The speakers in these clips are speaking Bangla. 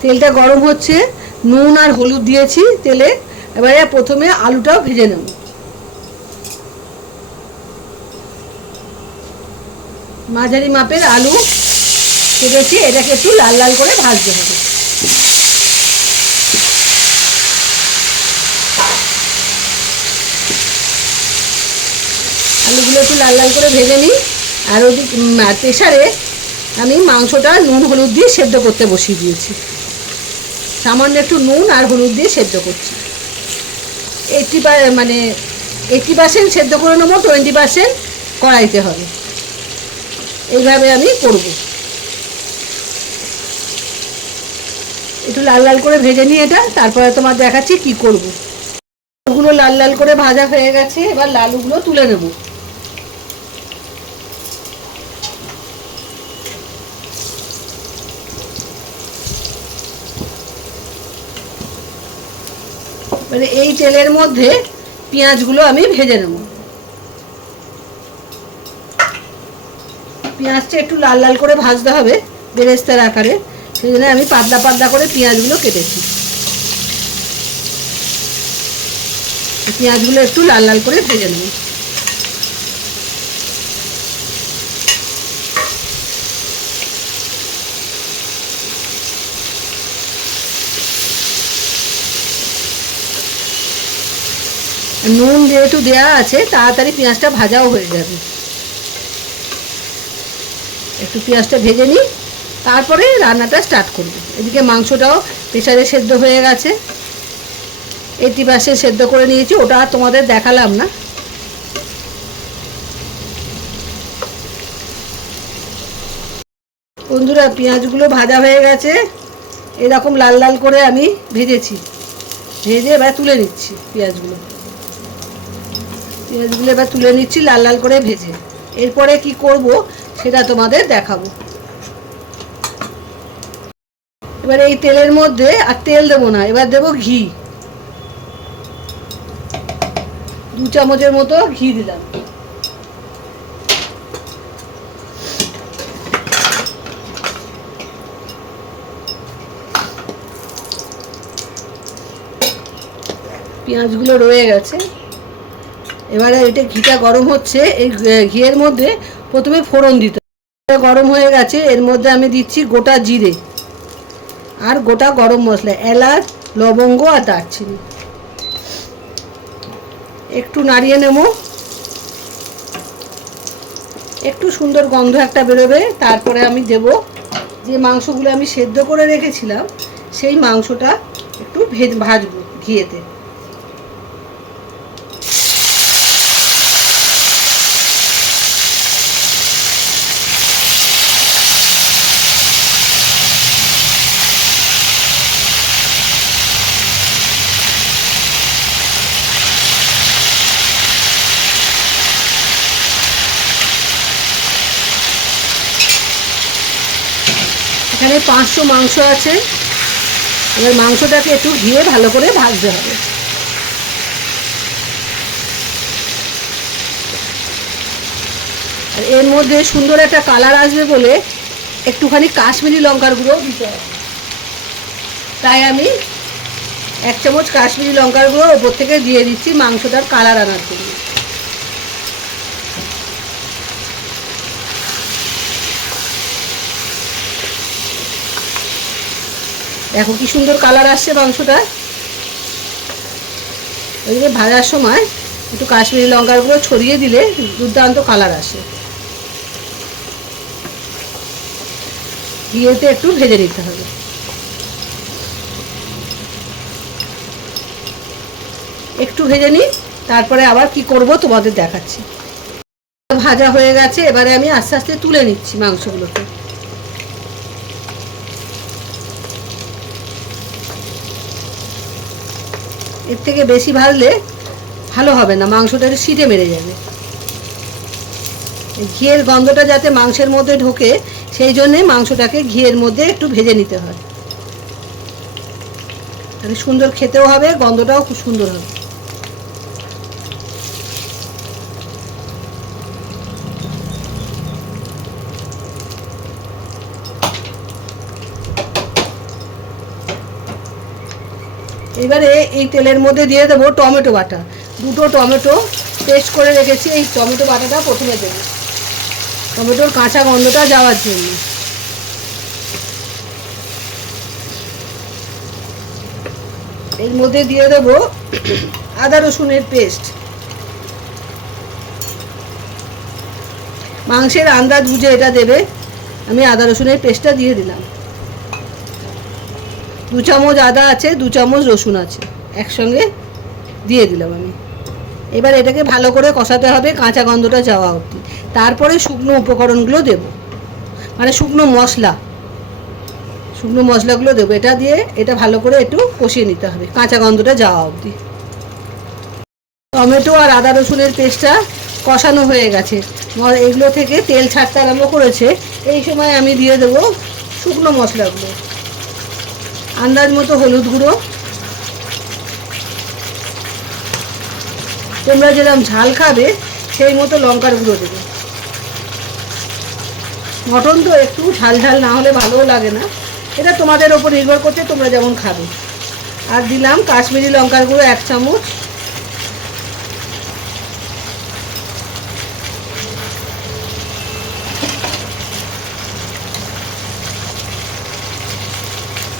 তেলটা গরম হচ্ছে, নুন আর হলুদ দিয়েছি তেলে। এবারে প্রথমে আলুটাও ভেজে নেব। মাঝারি মাপের আলু কেটেছি, এটাকে একটু লাল লাল করে ভাজতে হবে। আলুগুলো একটু লাল লাল করে ভেজে নিই। আর ওই প্রেসারে আমি মাংসটা নুন হলুদ দিয়ে সেদ্ধ করতে বসিয়ে দিয়েছি। সামান্য একটু নুন আর হলুদ দিয়ে সেদ্ধ করছি। 80% সেদ্ধ করে নেবো, 20% কড়াইতে হবে। এইভাবে আমি করব। একটু লাল লাল করে ভেজে নিই এটা, তারপরে তোমার দেখাচ্ছি কি করব। আলুগুলো লাল লাল করে ভাজা হয়ে গেছে, এবার আলুগুলো তুলে নেব। মানে এই তেলের মধ্যে পেঁয়াজগুলো আমি ভেজে নেব। পেঁয়াজটা একটু লাল লাল করে ভাজতে হবে বেরেস্তার আকারে, সেই জন্য আমি পাতলা পাতলা করে পেঁয়াজগুলো কেটেছি। পেঁয়াজগুলো একটু লাল লাল করে ভেজে নেব। নুন যেহেতু দেওয়া আছে, তাড়াতাড়ি পেঁয়াজটা ভাজাও হয়ে যাবে। একটু পেঁয়াজটা ভেজে নিই, তারপরে রান্নাটা স্টার্ট করব। এদিকে মাংসটাও প্রেসারে সেদ্ধ হয়ে গেছে, 80% সেদ্ধ করে নিয়েছি, ওটা আর তোমাদের দেখালাম না। বন্ধুরা, পেঁয়াজগুলো ভাজা হয়ে গেছে, এরকম লাল লাল করে আমি ভেজেছি। ভেজে এবার তুলে নিচ্ছি পেঁয়াজগুলো এবার তুলে নিচ্ছি লাল লাল করে ভেজে। এরপরে কি করব সেটা তোমাদের দেখাবো। এবার এই তেলের মধ্যে আর তেল দেবো না, এবার দেবো ঘি। 2 চামচের মতো ঘি দিলাম। পেঁয়াজগুলো রয়ে গেছে। এবারে এটা ঘিটা গরম হচ্ছে, এই ঘিয়ের মধ্যে প্রথমে ফোড়ন দিতে হবে। গরম হয়ে গেছে, এর মধ্যে আমি দিচ্ছি গোটা জিরে আর গোটা গরম মশলা, এলাচ, লবঙ্গ আর দারচিনি। একটু নাড়িয়ে নেব, একটু সুন্দর গন্ধ একটা বেরোবে। তারপরে আমি দেব যে মাংসগুলো আমি সেদ্ধ করে রেখেছিলাম, সেই মাংসটা একটু ভাজবো ঘিয়েতে। এখানে 500 মাংস আছে। এবার মাংসটাকে একটু ঘিয়ে ভালো করে ভাজতে হবে। আর এর মধ্যে সুন্দর একটা কালার আসবে বলে একটুখানি কাশ্মীরি লঙ্কার গুঁড়ো দিতে হবে। তাই আমি 1 চামচ কাশ্মীরি লঙ্কার গুঁড়ো ওপর থেকে দিয়ে দিচ্ছি মাংসটার কালার আনার জন্য। দেখো কি সুন্দর কালার আসছে মাংসটা। ওইদিকে ভাজার সময় একটু কাশ্মীরি লঙ্কার গুঁড়ো ছড়িয়ে দিলে দুর্দান্ত কালার আসে। ঘিয়েতে একটু ভেজে নিতে হবে। একটু ভেজে নিই, তারপরে আবার কি করব তোমাদের দেখাচ্ছি। ভাজা হয়ে গেছে, এবারে আমি আস্তে আস্তে তুলে নিচ্ছি মাংসগুলোকে। এর থেকে বেশি ভাজলে ভালো হবে না, মাংসটা সিটে মেরে যাবে। ঘিয়ের গন্ধটা যাতে মাংসের মধ্যে ঢোকে, সেই জন্যে মাংসটাকে ঘিয়ের মধ্যে একটু ভেজে নিতে হয়। তাহলে সুন্দর খেতেও হবে, গন্ধটাও খুব সুন্দর হবে। এবারে এই তেলের মধ্যে দিয়ে দেবো টমেটো বাটা। 2টো টমেটো পেস্ট করে রেখেছি, এই টমেটো বাটাটা প্রথমে দেবো টমেটোর কাঁচা গন্ধটা যাওয়ার জন্য। এর মধ্যে দিয়ে দেবো আদা রসুনের পেস্ট। মাংসের আন্দাজ বুঝে এটা দেবে। আমি আদা রসুনের পেস্টটা দিয়ে দিলাম। 2 চামচ আদা আছে, 2 চামচ রসুন আছে, একসঙ্গে দিয়ে দিলাম আমি। এবার এটাকে ভালো করে কষাতে হবে কাঁচা গন্ধটা যাওয়া অবধি। তারপরে শুকনো উপকরণগুলো দেব, মানে শুকনো মশলাগুলো দেবো। এটা দিয়ে এটা ভালো করে একটু কষিয়ে নিতে হবে কাঁচা গন্ধটা যাওয়া অবধি। টমেটো আর আদা রসুনের পেস্টটা কষানো হয়ে গেছে, এগুলো থেকে তেল ছাড়তে আরম্ভ করেছে। এই সময় আমি দিয়ে দেবো শুকনো মশলাগুলো। আন্দাজ মতো হলুদ গুঁড়ো, তোমরা যেরকম ঝাল খাবে সেই মতো লঙ্কার গুঁড়ো দেবে। মটন তো একটু ঝাল না হলে ভালোও লাগে না, এটা তোমাদের ওপর নির্ভর করছে তোমরা যেমন খাবে। আর দিলাম কাশ্মীরি লঙ্কার গুঁড়ো 1 চামচ।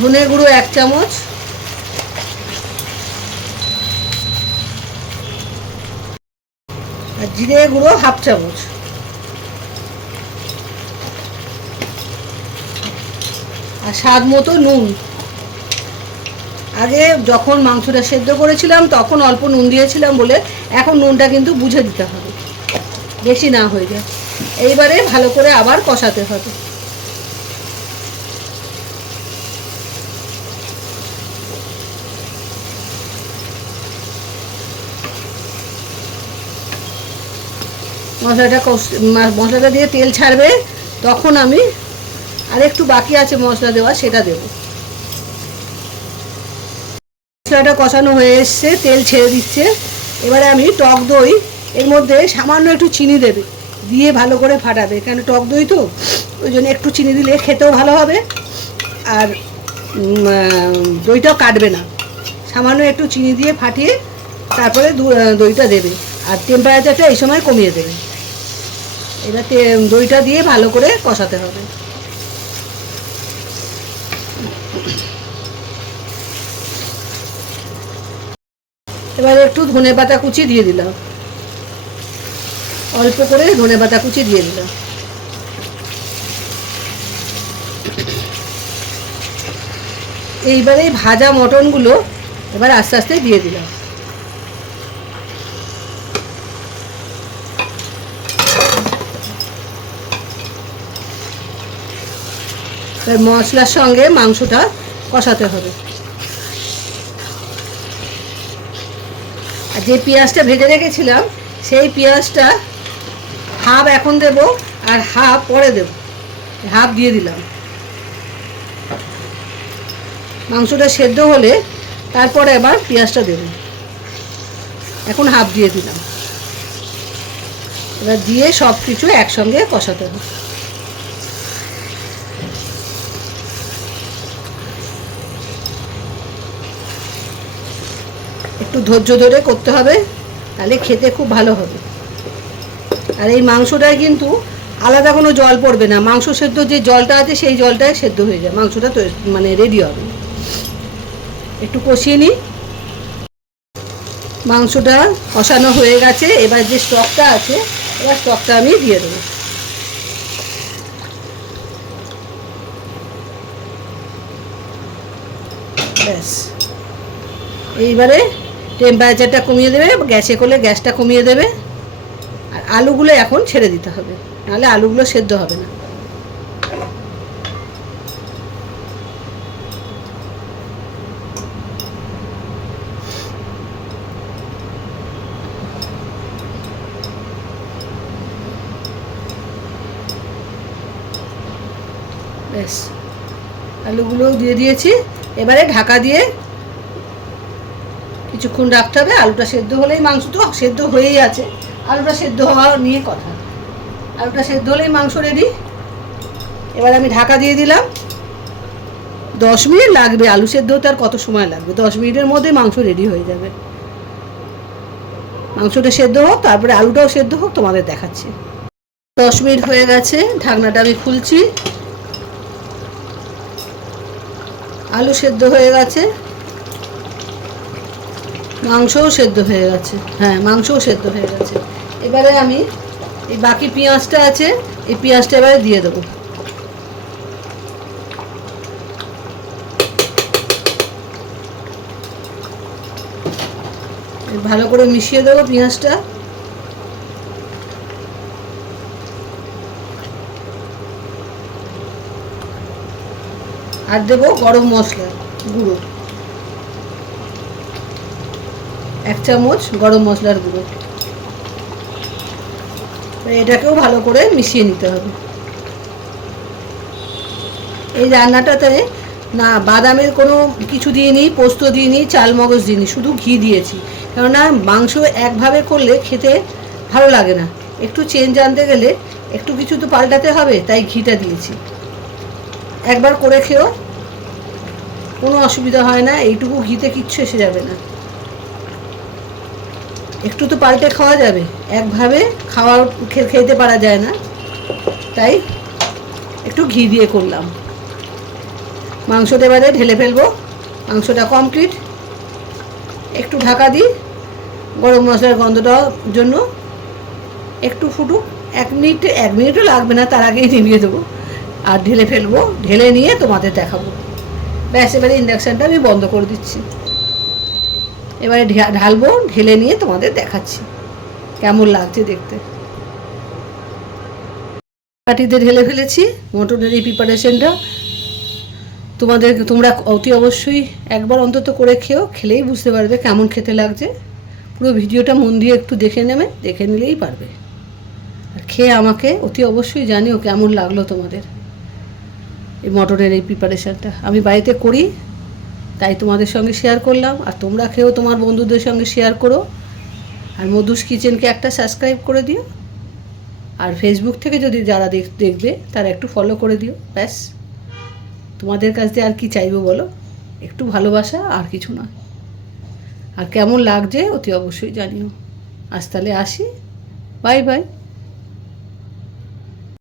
ধনে গুঁড়ো 1 চামচ। আর জিরে গুঁড়ো 1/2 চামচ। আর স্বাদ মতো নুন। আগে যখন মাংসটা সেদ্ধ করেছিলাম তখন অল্প নুন দিয়েছিলাম বলে এখন নুনটা কিন্তু বুঝে দিতে হবে, বেশি না হয়ে যায়। এইবারে ভালো করে আবার কষাতে হবে। মশলাটা দিয়ে তেল ছাড়বে তখন আমি আর একটু বাকি আছে মশলা দেওয়া, সেটা দেব। মশলাটা কষানো হয়ে এসছে, তেল ছেড়ে দিচ্ছে। এবারে আমি টক দই এর মধ্যে সামান্য একটু চিনি দেবে, দিয়ে ভালো করে ফাটাবে, কেন টক দই তো ওই জন্য একটু চিনি দিলে খেতেও ভালো হবে আর দইটাও কাটবে না। সামান্য একটু চিনি দিয়ে ফাটিয়ে তারপরে দইটা দেবে আর টেম্পারেচারটা এই সময় কমিয়ে দেবে। এবার দইটা দিয়ে ভালো করে কষাতে হবে। এবারে একটু ধনেপাতা কুচি দিয়ে দিলাম, অল্প করে ধনেপাতা কুচি দিয়ে দিলাম। এইবারে ভাজা মটনগুলো এবার আস্তে আস্তে দিয়ে দিলাম। মশলার সঙ্গে মাংসটা কষাতে হবে। আর যে পেঁয়াজটা ভেজে রেখেছিলাম সেই পেঁয়াজটা হাফ এখন দেব আর হাফ পরে দেব, হাফ দিয়ে দিলাম। মাংসটা সেদ্ধ হলে তারপরে আবার পেঁয়াজটা দেব, এখন হাফ দিয়ে দিলাম। এবার দিয়ে সব কিছু একসঙ্গে কষাতে হবে। একটু ধৈর্য ধরে করতে হবে, তাহলে খেতে খুব ভালো হবে। আর এই মাংসটায় কিন্তু আলাদা কোনো জল পড়বে না, মাংস সেদ্ধ যে জলটা আছে সেই জলটায় সেদ্ধ হয়ে যায়, মাংসটা তো মানে রেডি হবে। একটু কষিয়ে নিই। মাংসটা কষানো হয়ে গেছে, এবার যে স্টকটা আছে এবার স্টকটা আমি দিয়ে দেবো। ব্যাস, এইবারে টেম্পারেচারটা কমিয়ে দেবে, গ্যাসে করলে গ্যাসটা কমিয়ে দেবে। আর আলুগুলো এখন ছেড়ে দিতে হবে, নাহলে আলুগুলো সেদ্ধ হবে না। ব্যাস, আলুগুলো দিয়ে দিয়েছি। এবারে ঢাকা দিয়ে কিছুক্ষণ রাখতে হবে। আলুটা সেদ্ধ হলেই, মাংস তো সেদ্ধ হয়েই আছে, আলুটা সেদ্ধ হওয়া নিয়ে কথা। আলুটা সেদ্ধ হলেই মাংস রেডি। এবার আমি ঢাকা দিয়ে দিলাম, 10 মিনিট লাগবে, আলু সেদ্ধ হতে আর কত সময় লাগবে, 10 মিনিটের মধ্যে মাংস রেডি হয়ে যাবে। মাংসটা সেদ্ধ হোক, তারপরে আলুটাও সেদ্ধ হোক, তোমাদের দেখাচ্ছি। 10 মিনিট হয়ে গেছে, ঢাকনাটা আমি খুলছি। আলু সেদ্ধ হয়ে গেছে, মাংসও সেদ্ধ হয়ে গেছে। হ্যাঁ, মাংসও সেদ্ধ হয়ে গেছে। এবারে আমি এই বাকি পেঁয়াজটা আছে, এই পেঁয়াজটা এবারে দিয়ে দেবো। ভালো করে মিশিয়ে দেবো পেঁয়াজটা। আর দেবো গরম মশলা গুঁড়ো, 1 চামচ গরম মশলার গুঁড়ো। এটাকেও ভালো করে মিশিয়ে নিতে হবে। এই রান্নাটাতে না বাদামের কোনো কিছু দিইনি, পোস্ত দিইনি, চালমগজ দিইনি, শুধু ঘি দিয়েছি। কেননা মাংস একভাবে করলে খেতে ভালো লাগে না, একটু চেঞ্জ আনতে গেলে একটু কিছু তো পাল্টাতে হবে, তাই ঘিটা দিয়েছি। একবার করে খেও, কোনো অসুবিধা হয় না, এইটুকু ঘিতে কিচ্ছু এসে যাবে না। একটু তো পাল্টে খাওয়া যাবে, একভাবে খেতে পারা যায় না, তাই একটু ঘি দিয়ে করলাম। মাংসটা এবারে ঢেলে ফেলবো। মাংসটা কমপ্লিট। একটু ঢাকা দিই গরম মশলার গন্ধটার জন্য, একটু ফুটুক, 1 মিনিটও লাগবে না, তার আগেই নিভিয়ে দেবো আর ঢেলে ফেলবো। ঢেলে নিয়ে তোমাদের দেখাবো। ব্যাস, এবারে ইন্ডাকশানটা আমি বন্ধ করে দিচ্ছি। এবারে ঢালবো, ঢেলে নিয়ে তোমাদের দেখাচ্ছি কেমন লাগছে দেখতে। বাটিতে ঢেলে ফেলেছি মটনের এই প্রিপারেশনটা। তোমরা অতি অবশ্যই একবার অন্তত করে খেলেই বুঝতে পারবে কেমন খেতে লাগছে। পুরো ভিডিওটা মন দিয়ে একটু দেখে নিলেই পারবে। আর খেয়ে আমাকে অতি অবশ্যই জানিও কেমন লাগলো তোমাদের এই মটনের এই প্রিপারেশনটা। আমি বাড়িতে করি, তাই তোমাদের সঙ্গে শেয়ার করলাম। আর তোমরা খেয়েও তোমার বন্ধুদের সঙ্গে শেয়ার করো। আর মধুস কিচেনকে একটা সাবস্ক্রাইব করে দিও। আর ফেসবুক থেকে যদি যারা দেখবে তারা একটু ফলো করে দিও। ব্যাস, তোমাদের কাছ দিয়ে আর কি চাইবো বলো, একটু ভালোবাসা, আর কিছু না। আর কেমন লাগছে অতি অবশ্যই জানিও। আজ তাহলে আসি, বাই বাই।